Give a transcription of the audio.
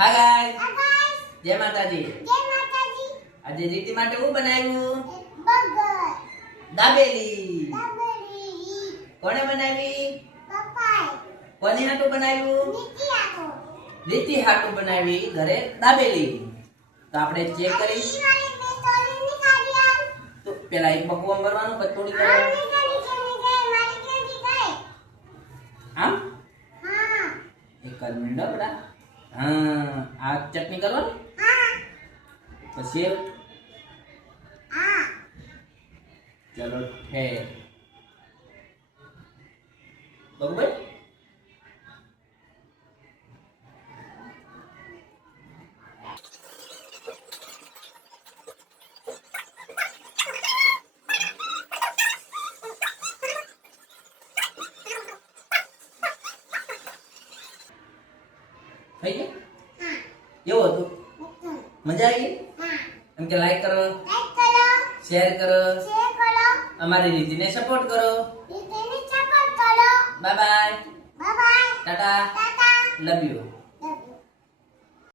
Hi guys, Hi guys. જય માતાજી. જય માતાજી. આજે રીતિ માટે હું બનાવ્યું? બર્ગર. દાબેલી. દાબેલી. કોણે બનાવી? પપ્પાએ. કોની હાટું બનાવ્યું? નીચે આવો. રીતિ હાટું બનાવી ઘરે દાબેલી. તો આપણે ચેક કરી. ઈ વાળી મેં તોડી ની ખાધી આવ. તો પેલા એક બકવામ કરવાનું પછી થોડી હા, કરવાનું. મેં ખાધી છે, મેં ગઈ, મારી ક્યાંથી ગઈ? આમ હા. એક જ મિનિટ બડા. હા, આ ચટણી કરવાની. હા. પછી હા. ચલો ઠેર. બરોબર. થઈ ગયું? હા. કેવું હતું? બટન. મજા આવી? હા. એમ કે લાઈક કરો, લાઈક કરો, શેર કરો, શેર કરો, અમારી રીતિને સપોર્ટ કરો. રીતેને સપોર્ટ કરો. Bye bye, bye bye. Tata, Tata. Love you.